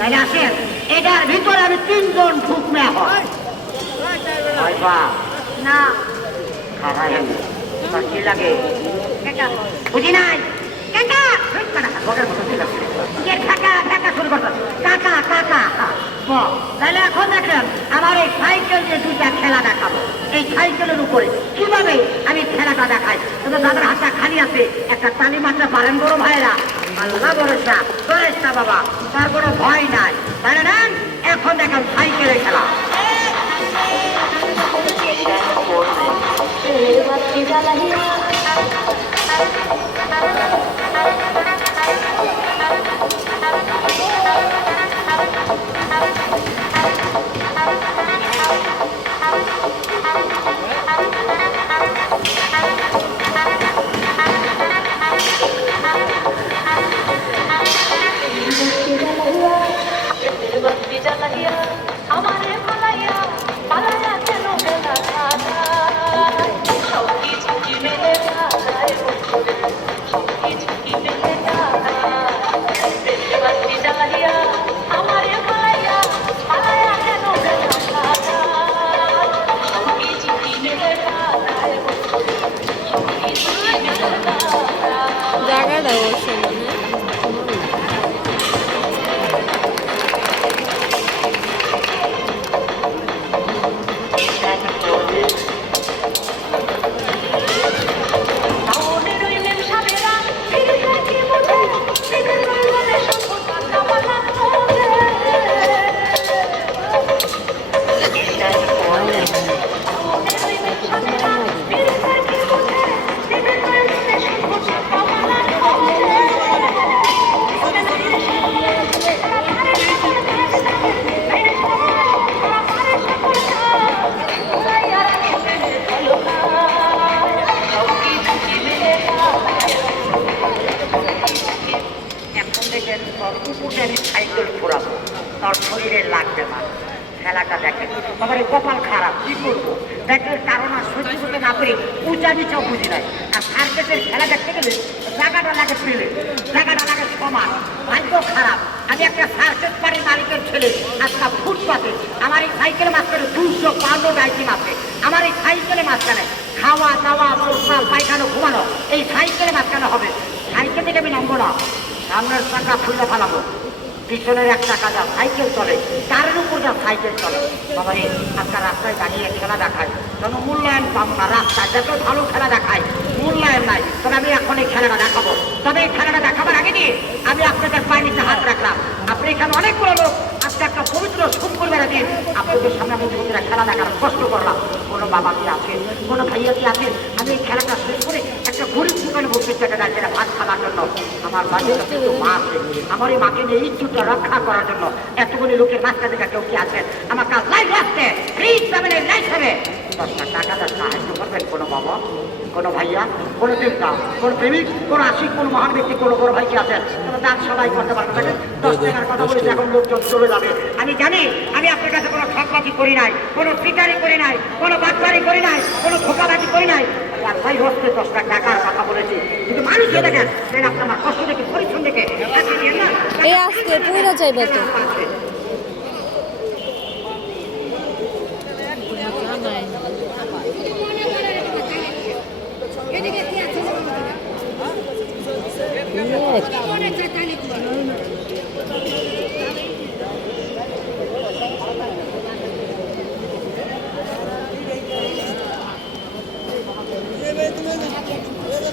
তাহলে আসেন। এটার ভিতরে আমি তিনজন না। খারাপ কি লাগে? বুঝি নাই? কাকা। যে কাকা কাকা তাহলে এখন দেখেন আমার এই সাইকেল দিয়ে দুইটা খেলা দেখাবো। এই সাইকেলের উপরে কীভাবে আমি খেলাটা দেখাই? কিন্তু তাদের হাতটা খালি আছে। একটা তালি মারতে পারেন বড় ভাইরা আল্লাহ ভরসা ভরসা বাবা তার কোনো ভয় নাই তাহলে নেন এখন দেখেন সাইকেলে খেলা আমারে জায়গাটা অবশ্য কুকুরটা আমি সাইকেল ঘোরাবো তোর শরীরে লাগবে না। খেলাটা দেখেন আমার কপাল খারাপ। কি করব? দেখেন কারণ আর সহ্য করতে না পারি উঁচা নিচাও বুঝি নাই। আর সার্কেসের খেলা দেখতে গেলে জায়গাটা লাগে পেলে জায়গাটা লাগে সমান। ভাগ্য খারাপ। আমি একটা সার্কেস বাড়ির মালিকের ছেলে, আজকা ফুটপাতে। আমার এই সাইকেল মাঝখানে দুশো পাউন্ড আইটেম আছে আমার এই সাইকেলে মাঝখানে খাওয়া দাওয়া প্রস্রাব পায়খানা ঘুমানো, এই সাইকেলে মাঝখানে হবে। সাইকেল থেকে আমি নামবো না। সামনের চাকা খুলে ফেলাবো। পিছনের এক চাকা যা সাইকেল চলে কারের উপর যা সাইকেল চলে। বাবা রে রাস্তায় দাঁড়িয়ে খেলা দেখায়। কোনো মূল্যায়ন পাবো না, রাস্তায় যত ভালো খেলা দেখায়, মূল্যায়ন নাই। তবে আমি এখন এই খেলাটা দেখাবো। তবে এই খেলাটা দেখাবার আগে দিয়ে আমি আপনাদের পায়ে নিচে হাত রাখলাম। আপনি এখানে অনেকগুলো লোক, আজকে একটা পবিত্র শুক্রবার দিন আপনাদের সামনে আমি খেলা দেখার কষ্ট করলাম। কোনো বাবা কি আছে? কোনো ভাইয়া কি আছে? আমি এই খেলাটা শেষ করে একটা গরিব দোকানে বসে টাকা যাচ্ছে ভাত খাওয়ার জন্য। আমার বাড়ির কাছে মা আছে। আমার এই মাকে নিয়ে ইচ্ছুটা রক্ষা করার জন্য। এতগুলি লোকের মাঝখানে কেউ কি আছেন? কোনো ভাইয়া কোনো দেবতা কোনো প্রেমিক কোনো আশিক কোনো মহান ব্যক্তি কোনো বড় ভাই কি আছেন কোনো দান সবাই করতে পারবেন দেখেন দশ টাকার কথা বলেছে এখন লোকজন চলে যাবে। আমি জানি আমি আপনার কাছে কোনো ঠকবাজি করি নাই কোনো ফিটারি করি নাই কোনো বাটবারি করি নাই কোনো ধোকাবাজি করি নাই। আর ভাই হচ্ছে দশটা টাকার কথা বলেছি। কিন্তু মানুষ দেখেন আপনার আমার কষ্ট দেখে পরিশ্রম দেখে না, এই আজকে পুরো যাইবে তো। এদিকে কি আছে